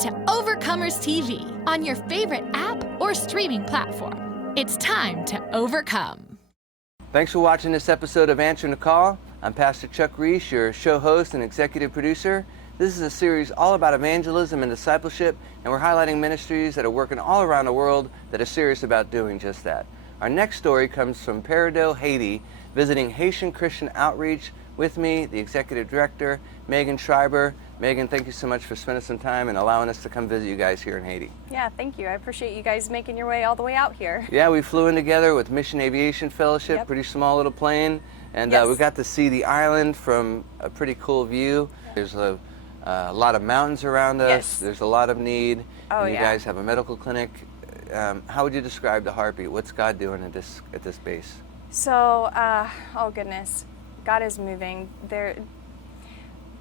to Overcomers TV on your favorite app or streaming platform. It's time to overcome. Thanks for watching this episode of Answering the Call. I'm Pastor Chuck Reese, your show host and executive producer. This is a series all about evangelism and discipleship, and we're highlighting ministries that are working all around the world that are serious about doing just that. Our next story comes from Pierre, Haiti, visiting Haitian Christian Outreach. With me, the executive director, Megan Schreiber. Megan, thank you so much for spending some time and allowing us to come visit you guys here in Haiti. Yeah, thank you. I appreciate you guys making your way all the way out here. Yeah, we flew in together with Mission Aviation Fellowship, Yep. Pretty small little plane, and Yes. we got to see the island from a pretty cool view. There's a lot of mountains around us. Yes. There's a lot of need. Oh, and you yeah. guys have a medical clinic. How would you describe the Heartbeat? What's God doing at this base? So, oh goodness, God is moving.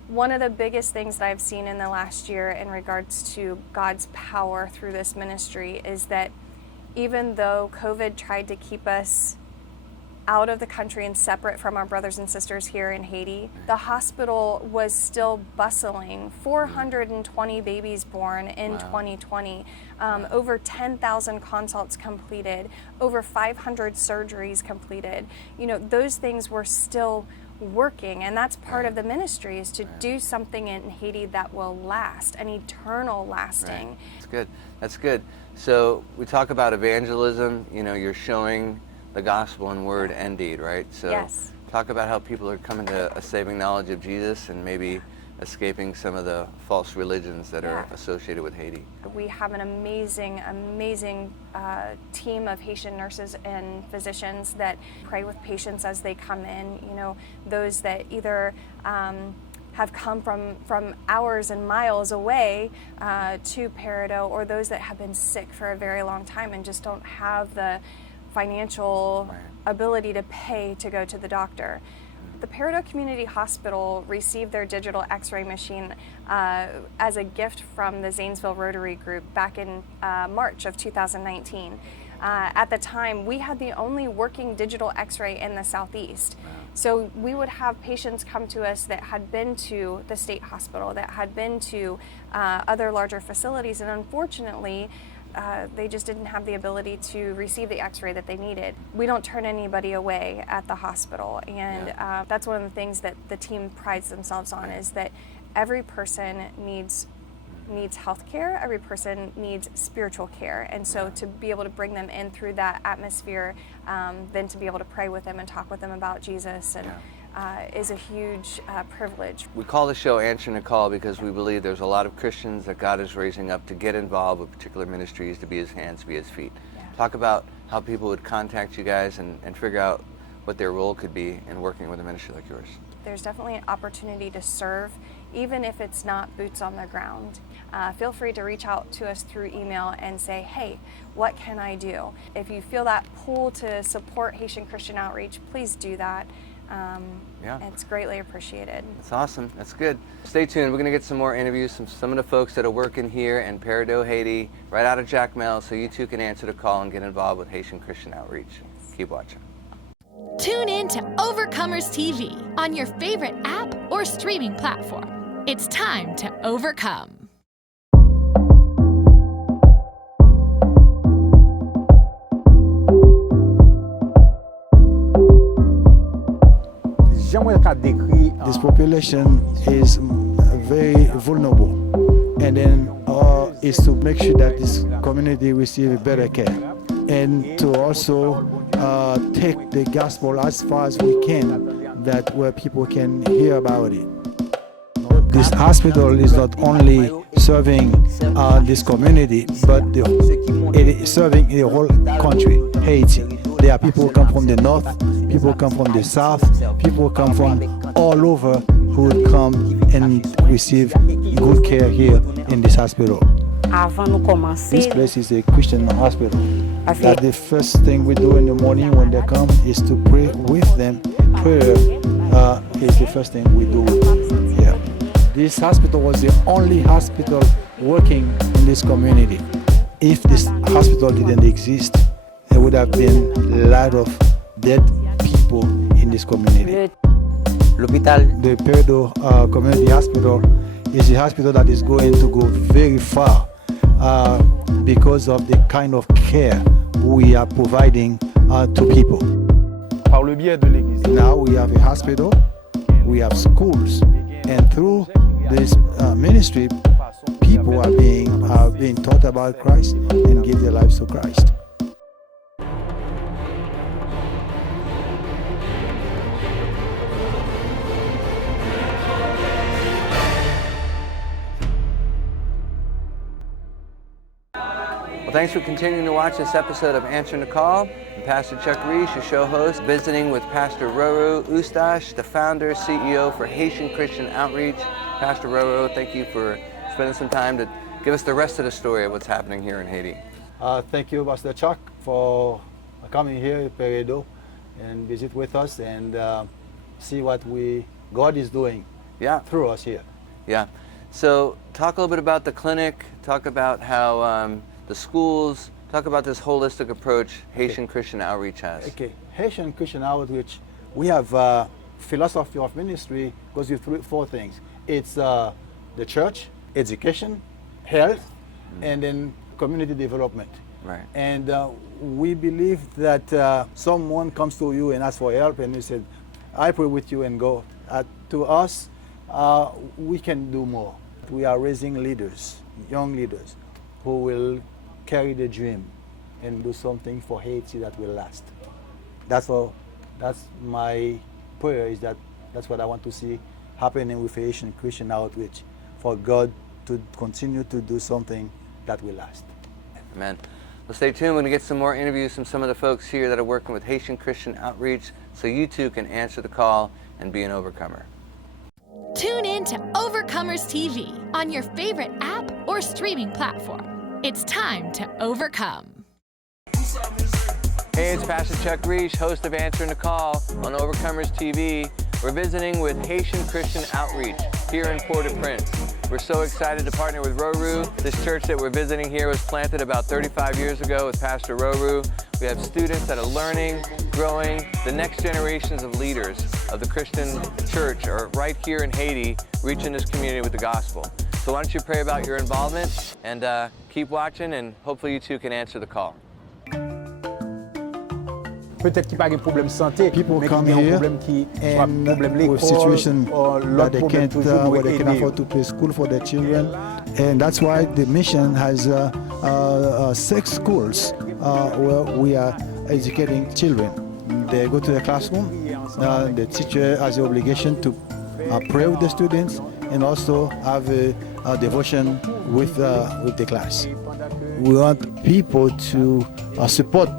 One of the biggest things that I've seen in the last year in regards to God's power through this ministry is that even though COVID tried to keep us out of the country and separate from our brothers and sisters here in Haiti, the hospital was still bustling. 420 babies born in 2020, over 10,000 consults completed, over 500 surgeries completed. You know, those things were still working, and that's part of the ministry, is to do something in Haiti that will last, an eternal lasting. Right. That's good. That's good. So we talk about evangelism. You know, you're showing the gospel in word and deed, right? So Yes. talk about how people are coming to a saving knowledge of Jesus and maybe escaping some of the false religions that are associated with Haiti. We have an amazing team of Haitian nurses and physicians that pray with patients as they come in. You know, those that either have come from hours and miles away to Peridot, or those that have been sick for a very long time and just don't have the financial ability to pay to go to the doctor. The Peridot Community Hospital received their digital x-ray machine as a gift from the Zanesville Rotary Group back in March of 2019. At the time, we had the only working digital x-ray in the Southeast. So we would have patients come to us that had been to the state hospital, that had been to other larger facilities, and unfortunately, they just didn't have the ability to receive the x-ray that they needed. We don't turn anybody away at the hospital, and that's one of the things that the team prides themselves on, is that every person needs health care, every person needs spiritual care, and so to be able to bring them in through that atmosphere, then to be able to pray with them and talk with them about Jesus and is a huge privilege. We call the show Answering the Call because we believe there's a lot of Christians that God is raising up to get involved with particular ministries, to be his hands, be his feet. Yeah. Talk about how people would contact you guys and figure out what their role could be in working with a ministry like yours. There's definitely an opportunity to serve, even if it's not boots on the ground. Feel free to reach out to us through email and say, hey, what can I do? If you feel that pull to support Haitian Christian Outreach, please do that. It's greatly appreciated. That's awesome. That's good. Stay tuned. We're going to get some more interviews from some of the folks that are working here in Peridot, Haiti, right out of Jacquelin, so you too can answer the call and get involved with Haitian Christian Outreach. Yes. Keep watching. Tune in to Overcomers TV on your favorite app or streaming platform. It's time to overcome. This population is very vulnerable, and then is to make sure that this community receive better care, and to also take the gospel as far as we can, that where people can hear about it. This hospital is not only serving this community, but it is serving the whole country, Haiti. There are people who come from the north, people come from the south, people come from all over who would come and receive good care here in this hospital. This place is a Christian hospital. That the first thing we do in the morning when they come is to pray with them. Prayer is the first thing we do here. This hospital was the only hospital working in this community. If this hospital didn't exist, there would have been a lot of dead people in this community. The Peridot Community Hospital is a hospital that is going to go very far because of the kind of care we are providing to people. Par le biais de l'Église. Now we have a hospital, we have schools, and through this ministry, people are being taught about Christ and give their lives to Christ. Well, thanks for continuing to watch this episode of Answering the Call. I'm Pastor Chuck Reese, your show host, visiting with Pastor RoRo Eustache, the founder, CEO for Haitian Christian Outreach. Pastor RoRo, thank you for spending some time to give us the rest of the story of what's happening here in Haiti. Thank you, Pastor Chuck, for coming here at Peredo and visit with us and see what God is doing through us here. Yeah. So talk a little bit about the clinic, talk about how the schools, talk about this holistic approach Haitian Christian Outreach has. Okay, Haitian Christian Outreach, we have a philosophy of ministry goes with four things. It's the church, education, health, and then community development. Right. And we believe that someone comes to you and asks for help and you said, I pray with you and go. To us, we can do more. We are raising leaders, young leaders, who will carry the dream and do something for Haiti that will last. That's my prayer, is that's what I want to see happening with Haitian Christian Outreach, for God to continue to do something that will last. Amen. Well, stay tuned. We're going to get some more interviews from some of the folks here that are working with Haitian Christian Outreach so you too can answer the call and be an overcomer. Tune in to Overcomers TV on your favorite app or streaming platform. It's time to overcome. Hey, it's Pastor Chuck Reese, host of Answering the Call on Overcomers TV. We're visiting with Haitian Christian Outreach here in Port-au-Prince. We're so excited to partner with RoRo. This church that we're visiting here was planted about 35 years ago with Pastor RoRo. We have students that are learning, growing. The next generations of leaders of the Christian church are right here in Haiti, reaching this community with the gospel. So why don't you pray about your involvement and keep watching, and hopefully you too can answer the call. Peut-être qu'il n'y a pas de problème de santé, People mais come qu'il y a un here problème qui soit and problème with l'école, situation ou that l'autre they problème can't, toujours where they can aider. afford to pay school for their children, and that's why the mission has 6 schools where we are educating children. They go to the classroom. The teacher has the obligation to pray with the students and also have a devotion with the class. We want people to support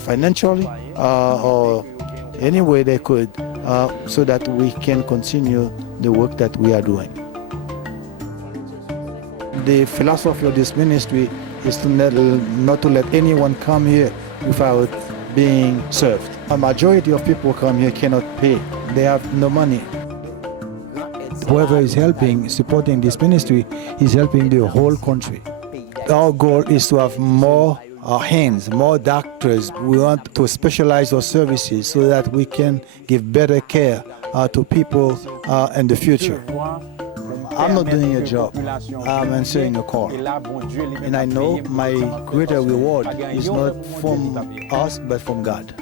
financially or any way they could so that we can continue the work that we are doing. The philosophy of this ministry is to not to let anyone come here without being served. A majority of people come here cannot pay. They have no money. Whoever is helping, supporting this ministry, is helping the whole country. Our goal is to have more hands, more doctors. We want to specialize our services so that we can give better care to people in the future. I'm not doing a job, I'm answering a call. And I know my greater reward is not from us, but from God.